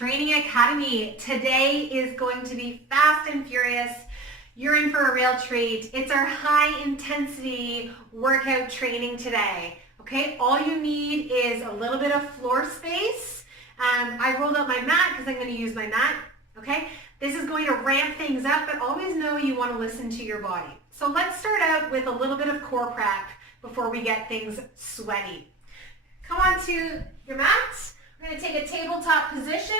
Training Academy. Today is going to be fast and furious. You're in for a real treat. It's our high intensity workout training today. Okay, all you need is a little bit of floor space. I rolled out my mat because I'm going to use my mat. Okay, this is going to ramp things up, but always know you want to listen to your body. So let's start out with a little bit of core prep before we get things sweaty. Come on to your mat. We're going to take a tabletop position.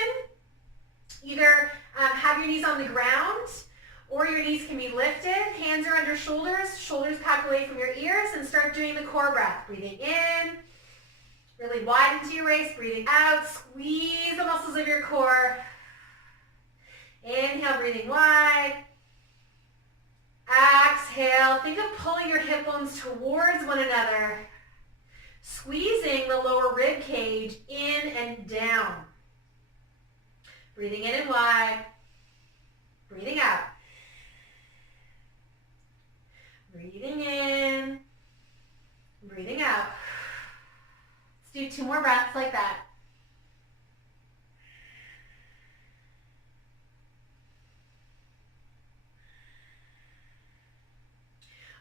Either have your knees on the ground or your knees can be lifted. Hands are under shoulders, shoulders pack away from your ears, and start doing the core breath. Breathing in, really wide into your waist. Breathing out, squeeze the muscles of your core. Inhale, breathing wide. Exhale, think of pulling your hip bones towards one another. Squeezing the lower rib cage in and down. Breathing in and wide. Breathing out. Breathing in. Breathing out. Let's do 2 more breaths like that.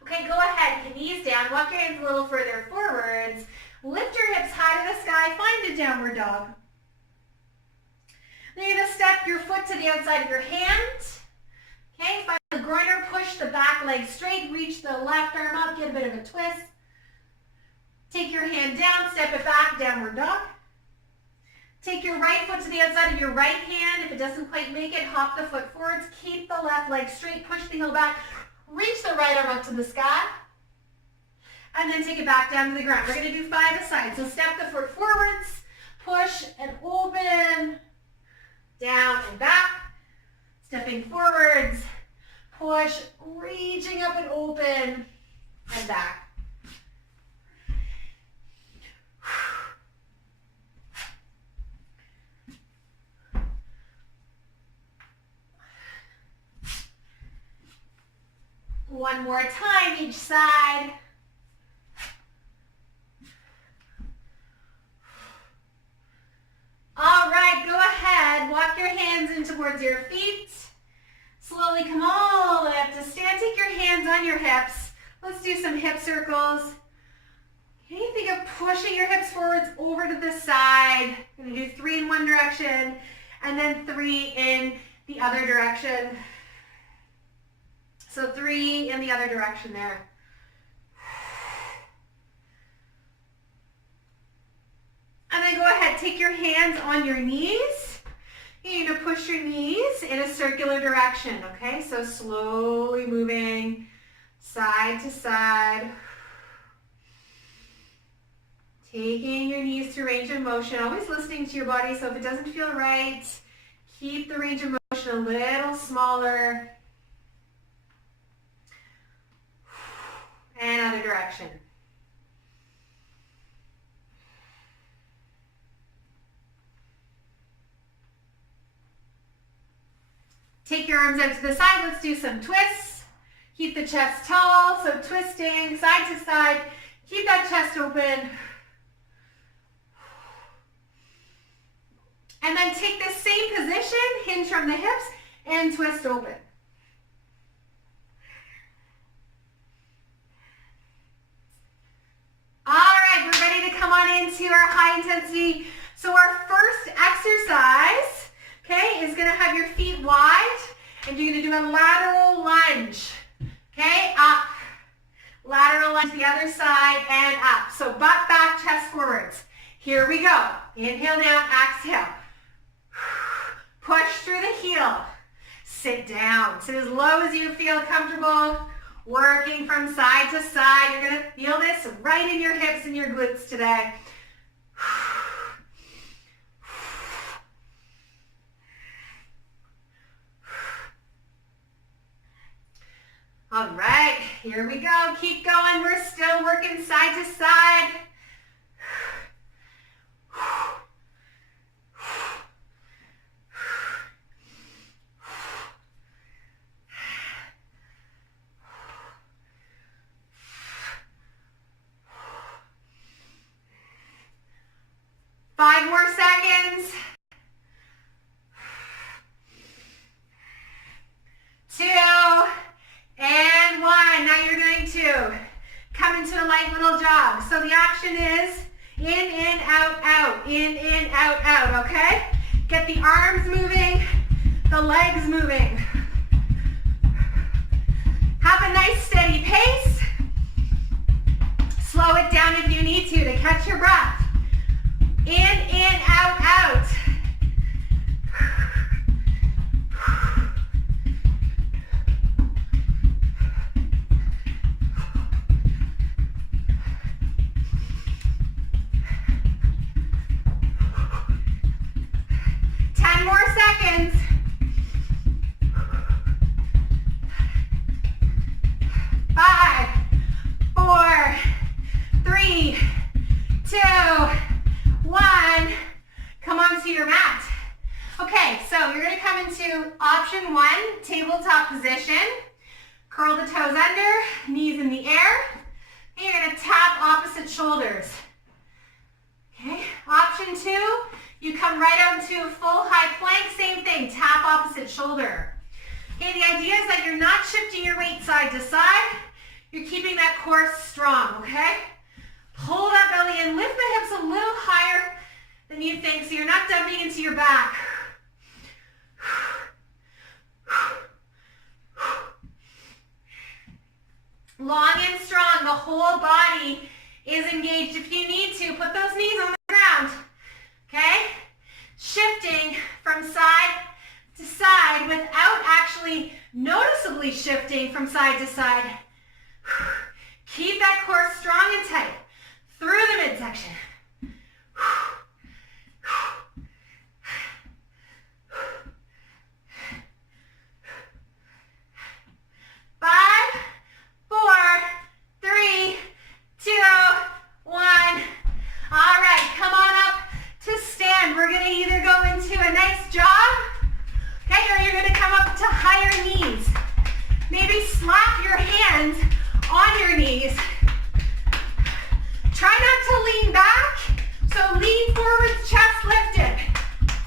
Okay, go ahead, your knees down, walk your hands a little further forwards, lift your hips high to the sky, find a downward dog. Then you're going to step your foot to the outside of your hand. Okay, find the groiner, push the back leg straight, reach the left arm up, get a bit of a twist. Take your hand down, step it back, downward dog. Take your right foot to the outside of your right hand. If it doesn't quite make it, hop the foot forwards, keep the left leg straight, push the heel back. Reach the right arm up to the sky, and then take it back down to the ground. We're going to do 5 aside. So step the foot forwards, push and open, down and back. Stepping forwards, push, reaching up and open, and back. One more time, each side. All right, go ahead. Walk your hands in towards your feet. Slowly come all the way up to stand. Take your hands on your hips. Let's do some hip circles. Okay, think of pushing your hips forwards over to the side. We're going to do 3 in one direction and then 3 in the other direction. So 3 in the other direction there. And then go ahead, take your hands on your knees. You're going to push your knees in a circular direction, okay? So slowly moving side to side. Taking your knees to range of motion, always listening to your body. So if it doesn't feel right, keep the range of motion a little smaller. And other direction. Take your arms out to the side. Let's do some twists. Keep the chest tall. So twisting side to side. Keep that chest open. And then take the same position, hinge from the hips, and twist open. All right, we're ready to come on into our high intensity. So our first exercise, okay, is gonna have your feet wide, and you're gonna do a lateral lunge, okay, up. Lateral lunge the other side and up. So butt back, chest forwards. Here we go. Inhale down, exhale. Push through the heel. Sit down. Sit as low as you feel comfortable. Working from side to side. You're going to feel this right in your hips and your glutes today. All right, here we go. Keep going. We're still working side to side. 5 more seconds. come into a light little jog. So the action is in, out, in, out, okay? Get the arms moving, the legs moving. Have a nice steady pace. Slow it down if you need to catch your breath. In, out. 10 more seconds. 5, 4, 3, 2, 1. Come onto your mat. Okay, so you're going to come into option 1, tabletop position. Curl the toes under, knees in the air. And you're going to tap opposite shoulders. Okay, option 2, you come right onto full high plank, same thing, tap opposite shoulder. Okay, the idea is that you're not shifting your weight side to side, you're keeping that core strong, okay? Pull that belly in, lift the hips a little higher than you think, so you're not dumping into your back. Long and strong, the whole body is engaged. If you need to, put those knees on the ground, okay? Shifting from side to side without actually noticeably shifting from side to side. Keep that core strong and tight through the midsection. 5, 4, 3, 2, 1. All right, come on up to stand. We're going to either go into a nice jog, okay, or you're going to come up to higher knees. Maybe slap your hands on your knees. Try not to lean back, so lean forward, chest lifted.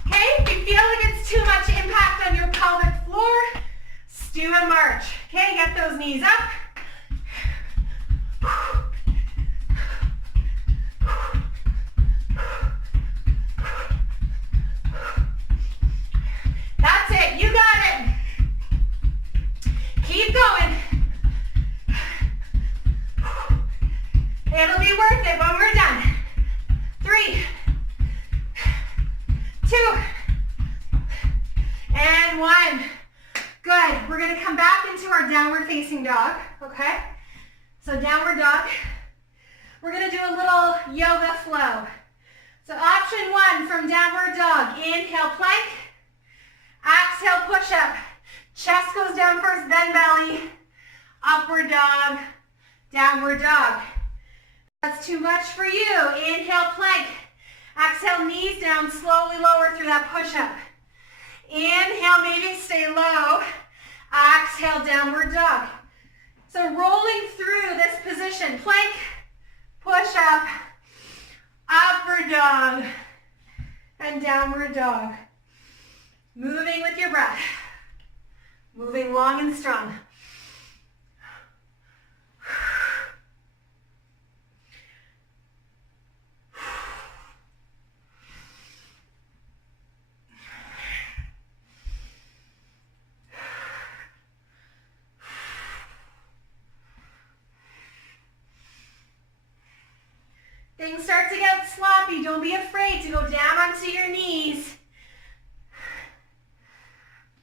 Okay, if you feel like it's too much impact on your pelvic floor, do a march. Okay, get those knees up. That's it, you got it. Keep going. It'll be worth it when we're done. 3, 2, and 1. Good. We're going to come back into our downward facing dog, okay? So downward dog. We're going to do a little yoga flow. So option 1 from downward dog. Inhale, plank. Exhale, push up. Chest goes down first, then belly. Upward dog, downward dog. That's too much for you. Inhale, plank. Exhale, knees down, slowly lower through that push-up. Inhale, maybe stay low. Exhale, downward dog. So rolling through this position, plank, push up, upward dog, and downward dog. Moving with your breath. Moving long and strong. Things start to get sloppy. Don't be afraid to go down onto your knees.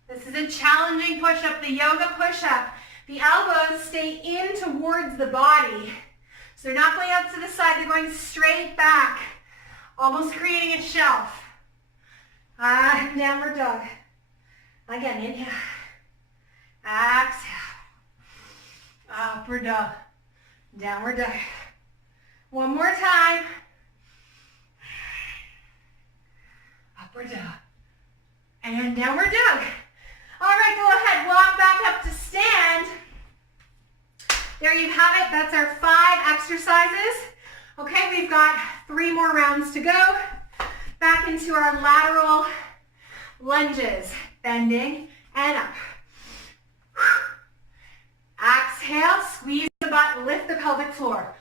This is a challenging push-up, the yoga push-up. The elbows stay in towards the body. So they're not going out to the side, they're going straight back, almost creating a shelf. Downward dog. Again, inhale. Exhale. Upward dog. Downward dog. One more time. Upward dog. And downward dog. All right, go ahead, walk back up to stand. There you have it, that's our 5 exercises. Okay, we've got 3 more rounds to go. Back into our lateral lunges, bending and up. Exhale, squeeze the the butt, lift the pelvic floor.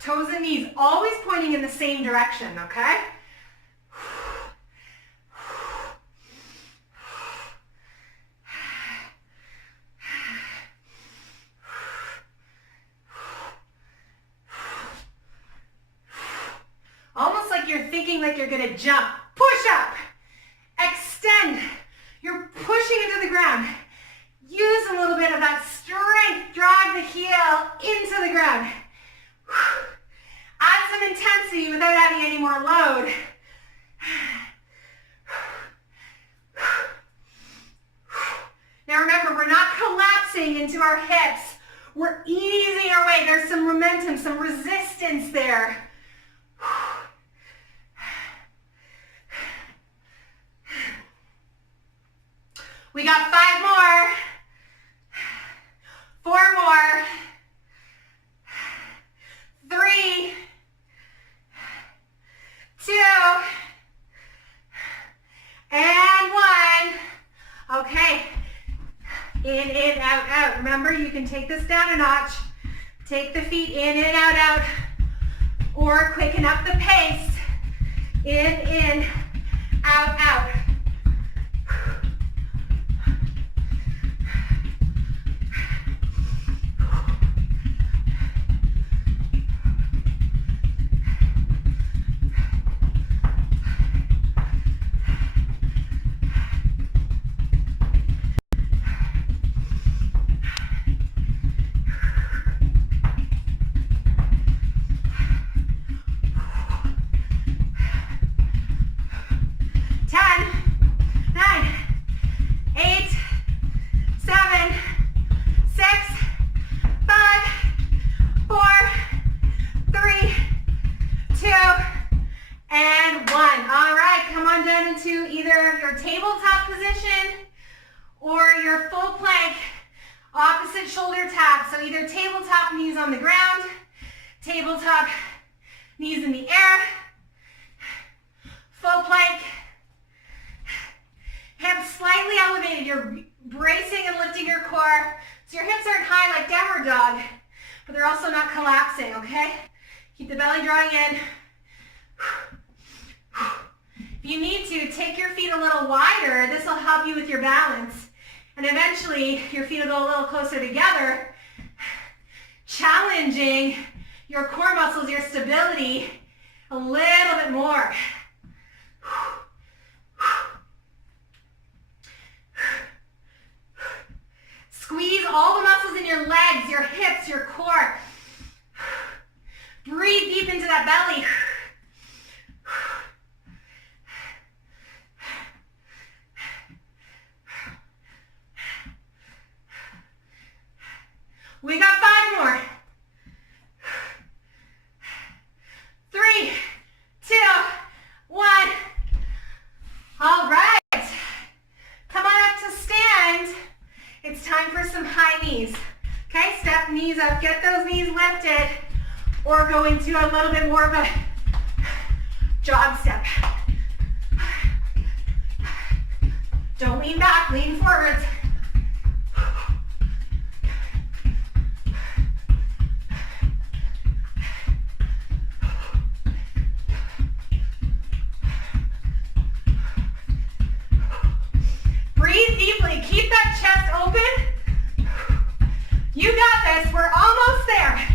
Toes and knees always pointing in the same direction, okay? Almost like you're thinking like you're gonna jump. Push up, extend. You're pushing into the ground. Use a little bit of that strength. Drive the heel into the ground. Add some intensity without adding any more load. Now remember, we're not collapsing into our hips. We're easing our way. There's some momentum, some resistance there. We got 5 more. 4 more. 3, 2, and 1. Okay. In, out, out. Remember, you can take this down a notch. Take the feet in, out, or quicken up the pace. In, out. Challenging your core muscles, your stability a little bit more. Squeeze all the muscles in your legs, your hips, your core. Breathe deep into that belly. We got 5 more. 3, 2, 1. All right. Come on up to stand. It's time for some high knees. Okay, step knees up. Get those knees lifted. Or go into a little bit more of a jog step. Don't lean back, lean forwards. Breathe deeply. Keep that chest open. You got this. We're almost there.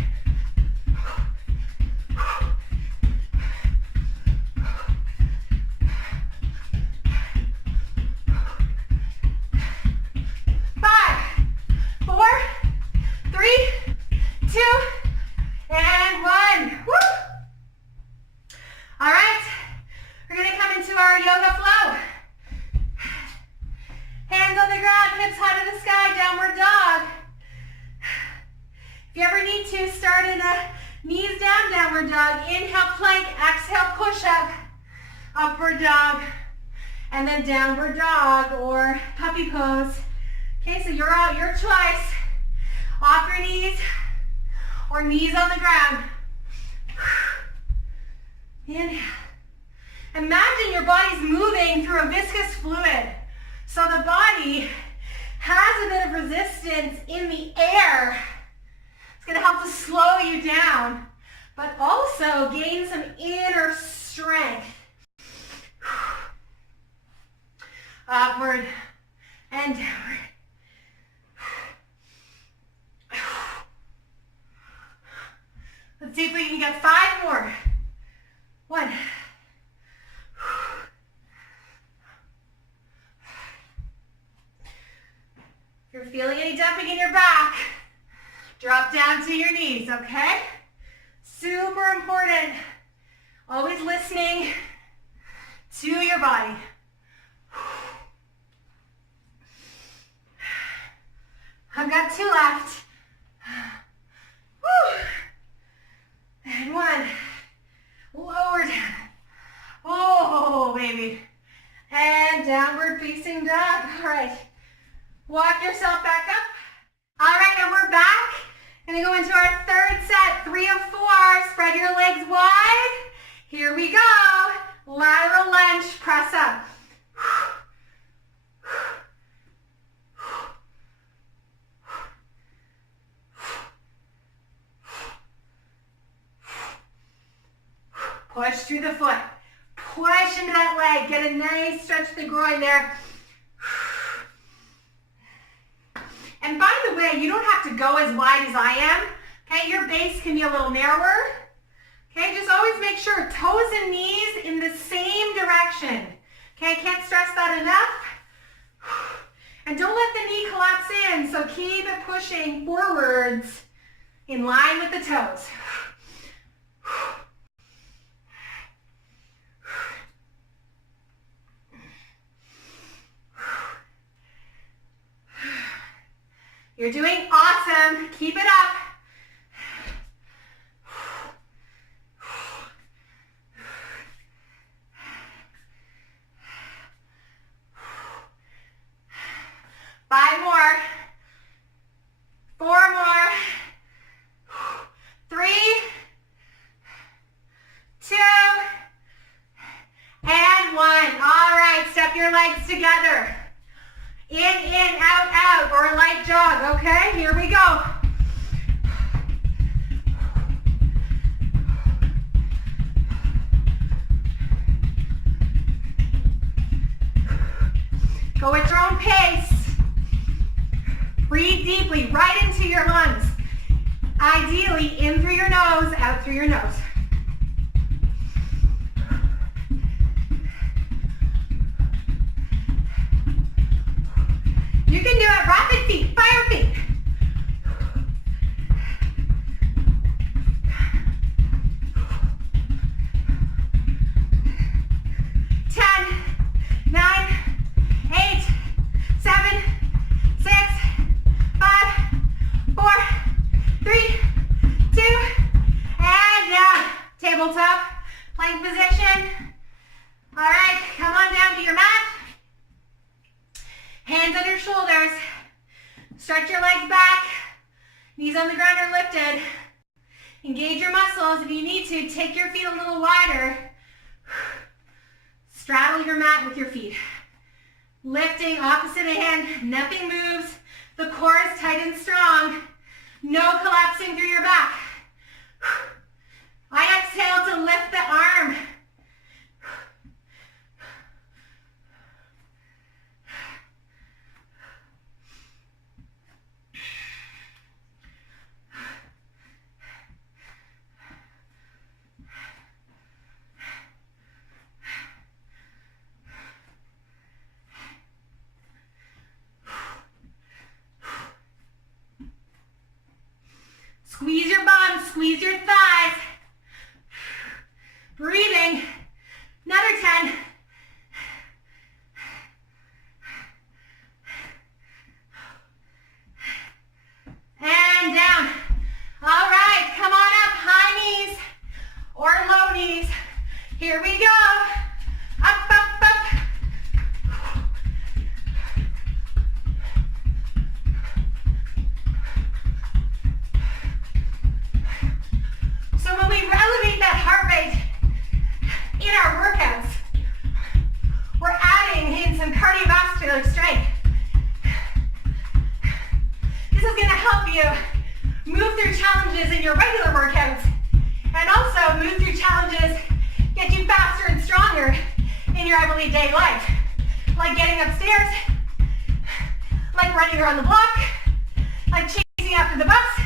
And then downward dog or puppy pose. Okay, so you're out, your choice. Off your knees or knees on the ground. Inhale. Imagine your body's moving through a viscous fluid. So the body has a bit of resistance in the air. It's going to help to slow you down, but also gain some inner strength. Upward and downward. Let's see if we can get 5 more. 1. If you're feeling any dumping in your back, drop down to your knees, okay? Super important. Always listening to your body. I've got 2 left. Woo. And 1. Lower down. Oh, baby. And downward facing dog. All right. Walk yourself back up. All right, and we're back. Gonna go into our 3rd set, 3 of 4. Spread your legs wide. Here we go. Lateral lunge, press up. Push through the foot. Push into that leg. Get a nice stretch to the groin there. And by the way, you don't have to go as wide as I am. Okay, your base can be a little narrower. Okay, just always make sure toes and knees in the same direction. Okay, I can't stress that enough. And don't let the knee collapse in, so keep it pushing forwards in line with the toes. You're doing awesome. Keep it up. Five more. 4 more. 3, 2, and 1. All right, step your legs together. In, out, out, or a light jog, okay? Here we go. Go at your own pace. Breathe deeply, right into your lungs. Ideally, in through your nose, out through your nose. You can do it. Rapid feet, fire feet. Tabletop, plank position. All right, come on down to your mat. Hands on your shoulders. Stretch your legs back. Knees on the ground are lifted. Engage your muscles. If you need to, take your feet a little wider. Straddle your mat with your feet. Lifting opposite hand. Nothing moves. The core is tight and strong. No collapsing through your back. I exhale to lift the arm. Squeeze your bum, squeeze your thighs. Breathing. Another 10. And down. All right, come on up. High knees or low knees. Here we go. Up, up, up. So when we elevate that heart rate in our workouts, we're adding in some cardiovascular strength. move through challenges in your regular workouts, and also move through challenges get you faster and stronger in your everyday life, like getting upstairs, like running around the block, like chasing after the bus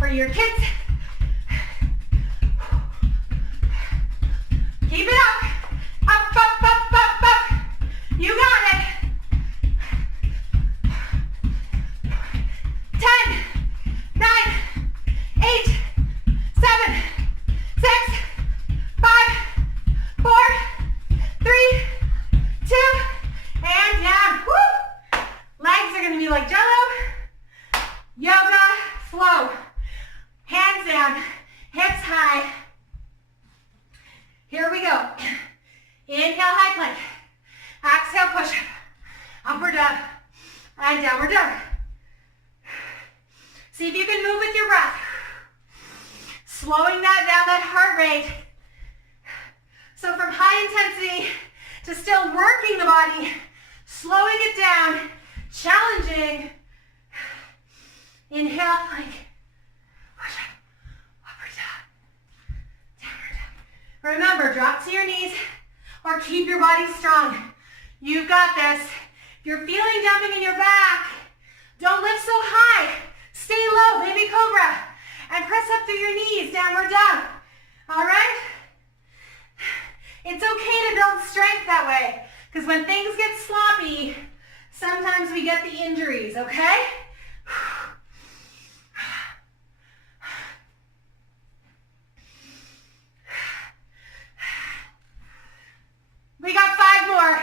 or your kids. Keep it up. Up, up, up, up, up. You got it. 10, 9, 8, 7, 6, 5, 4, 3, 2, and down. Woo! Legs are going to be like Jello. Yoga flow. Hands down, hips high. Here we go. Inhale, high plank. Exhale, push up. Upward dog. And downward dog. See if you can move with your breath. Slowing that down, that heart rate. So from high intensity to still working the body, slowing it down, challenging. Inhale, plank. Push up. Upward dog. Downward dog. Remember, drop to your knees or keep your body strong. You've got this. If you're feeling dumping in your back, don't lift so high. Stay low, baby cobra. And press up through your knees, downward dog. All right? It's okay to build strength that way, because when things get sloppy, sometimes we get the injuries, okay? We got 5 more.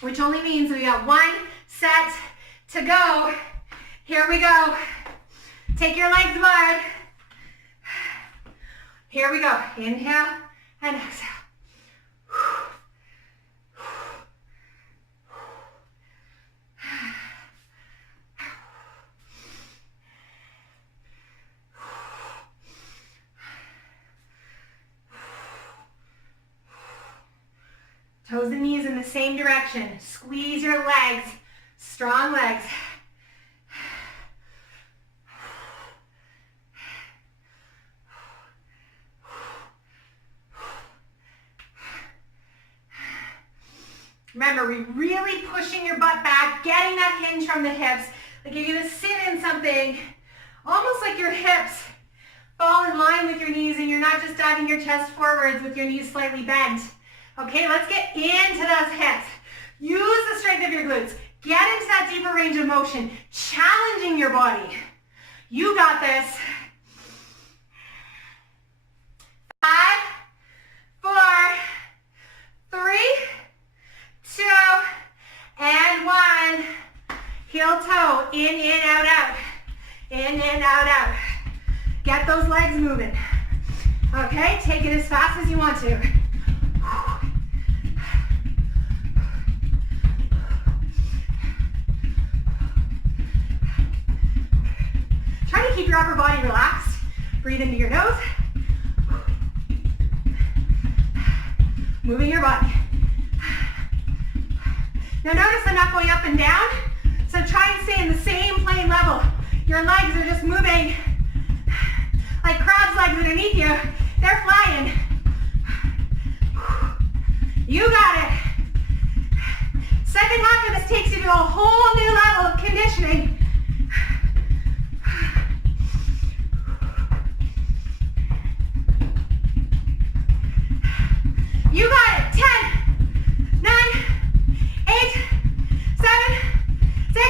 Which only means we got 1 set to go. Here we go. Take your legs wide. Here we go. Inhale and exhale. Toes and knees in the same direction. Squeeze your legs. Strong legs. Remember, we're really pushing your butt back, getting that hinge from the hips. Like you're going to sit in something, almost like your hips fall in line with your knees and you're not just diving your chest forwards with your knees slightly bent. Okay, let's get into those hips. Use the strength of your glutes. Get into that deeper range of motion, challenging your body. You got this. 5, 4, 3, 2, and 1. Heel toe, in, out, out. In, out, out. Get those legs moving. Okay, take it as fast as you want to. Try to keep your upper body relaxed. Breathe into your nose. Moving your body. Now notice I'm not going up and down, so try and stay in the same plane level. Your legs are just moving like crab's legs underneath you. They're flying. You got it. Second half of this takes you to a whole new level of conditioning. You got it. 10, 9, 8, 7, 6,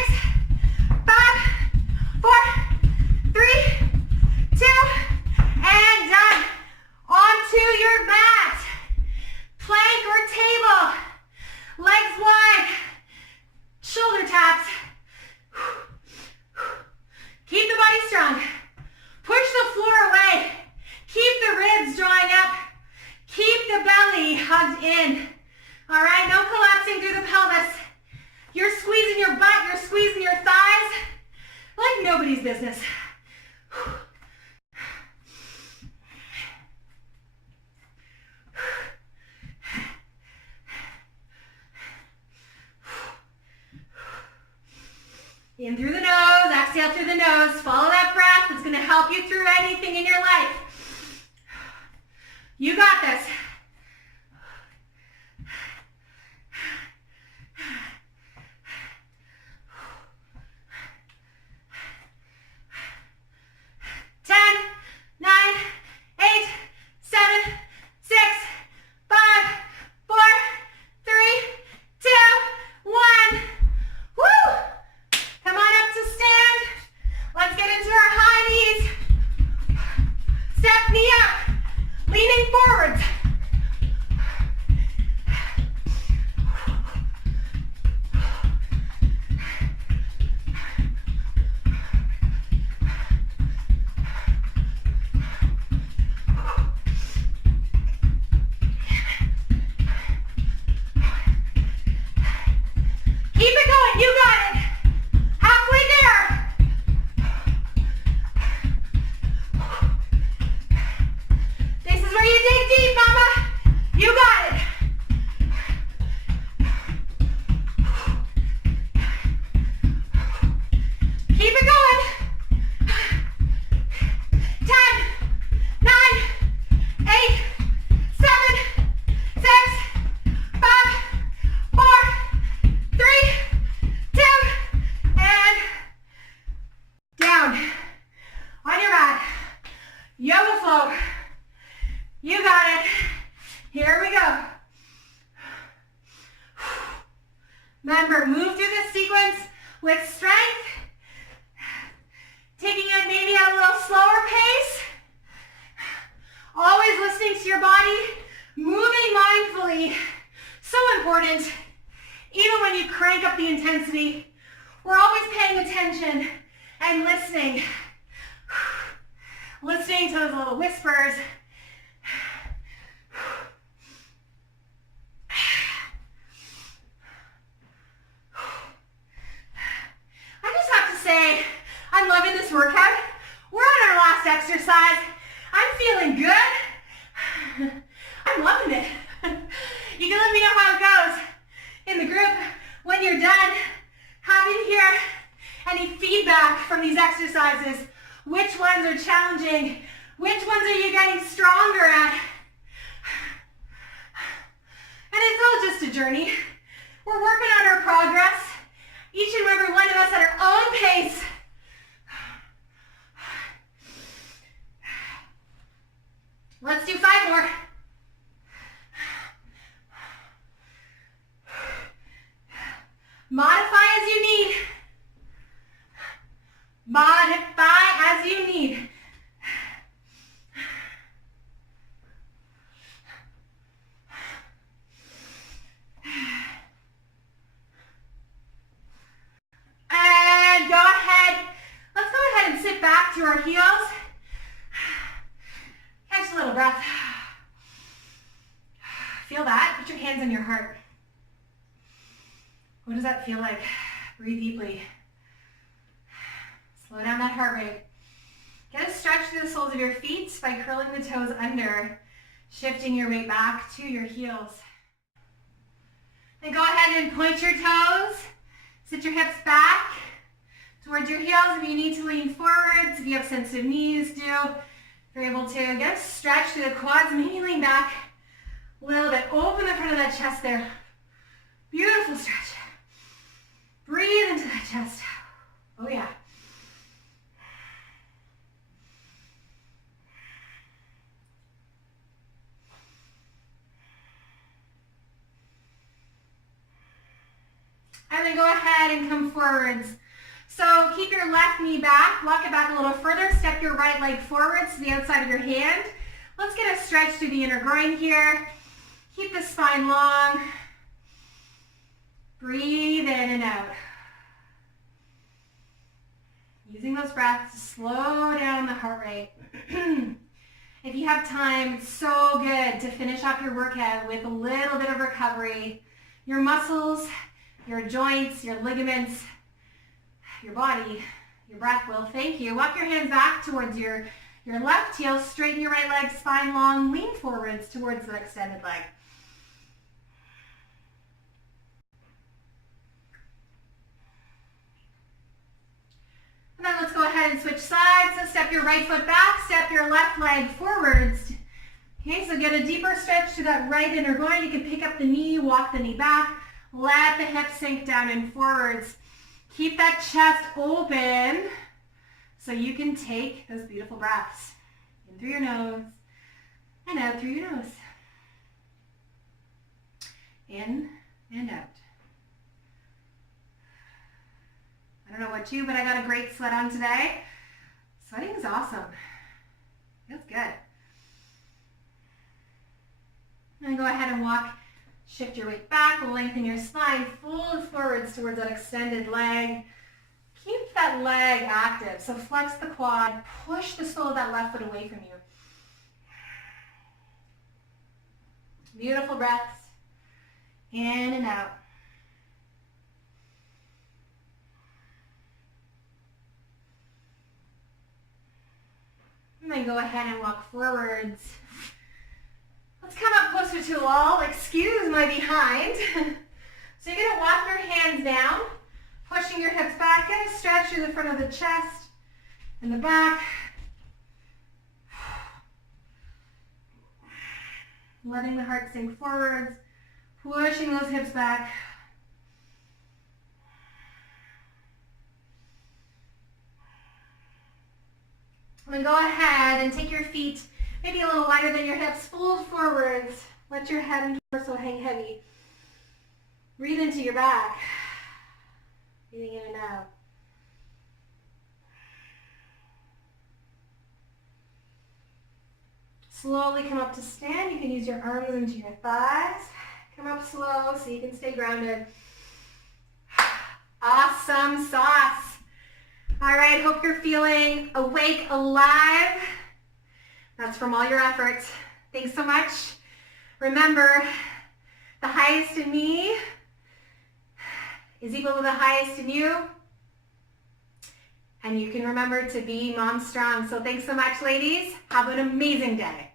5, 4, 3, 2, and done. Onto your mat. Plank or table. Legs wide. Nobody's business. In through the nose, exhale through the nose. Follow that breath. It's going to help you through anything in your life. You got this. Remember, move through this sequence with strength, taking it maybe at a little slower pace, always listening to your body, moving mindfully, so important. Even when you crank up the intensity, we're always paying attention and listening. Listening to those little whispers. I just have to say, I'm loving this workout. We're on our last exercise. I'm feeling good. I'm loving it. You can let me know how it goes in the group when you're done. Happy to hear any feedback from these exercises. Which ones are challenging? Which ones are you getting stronger at? And it's all just a journey. We're working on our progress. Each and every one of us at our own pace. Let's do 5 more. Modify as you need. Modify as you need. And go ahead. Let's go ahead and sit back to our heels. Catch a little breath. Feel that? Put your hands on your heart. What does that feel like? Breathe deeply. Slow down that heart rate. Get a stretch through the soles of your feet by curling the toes under, shifting your weight back to your heels. Then go ahead and point your toes. Sit your hips back towards your heels. If you need to lean forwards, if you have sensitive knees, do. If you're able to, get a stretch through the quads, maybe lean back a little bit. Open the front of that chest there. Beautiful stretch. Breathe into that chest. Oh yeah. And then go ahead and come forwards. So keep your left knee back, walk it back a little further, step your right leg forwards to the outside of your hand. Let's get a stretch through the inner groin here. Keep the spine long. Breathe in and out. Using those breaths to slow down the heart rate. If you have time, it's so good to finish off your workout with a little bit of recovery. Your muscles, your joints, your ligaments, your body, Your breath will. Thank you. Walk your hands back towards your left heel. Straighten your right leg, spine long. Lean forwards towards the extended leg. And then let's go ahead and switch sides. So step your right foot back, step your left leg forwards. Okay, so get a deeper stretch to that right inner groin. You can pick up the knee, walk the knee back. Let the hips sink down and forwards. Keep that chest open so you can take those beautiful breaths. In through your nose and out through your nose. In and out. I don't know about you, but I got a great sweat on today. Sweating is awesome. Feels good. And go ahead and walk. Shift your weight back, lengthen your spine, fold forwards towards that extended leg. Keep that leg active. So flex the quad, push the sole of that left foot away from you. Beautiful breaths. In and out. And then go ahead and walk forwards. Let's come up closer to the wall. Excuse my behind. So you're going to walk your hands down, pushing your hips back. Get a stretch through the front of the chest and the back. Letting the heart sink forwards, pushing those hips back. And then go ahead and take your feet maybe a little wider than your hips. Fold forwards. Let your head and torso hang heavy. Breathe into your back. Breathing in and out. Slowly come up to stand. You can use your arms into your thighs. Come up slow so you can stay grounded. Awesome sauce. All right, hope you're feeling awake, alive. That's from all your efforts. Thanks so much. Remember, the highest in me is equal to the highest in you. And you can remember to be mom strong. So thanks so much, ladies. Have an amazing day.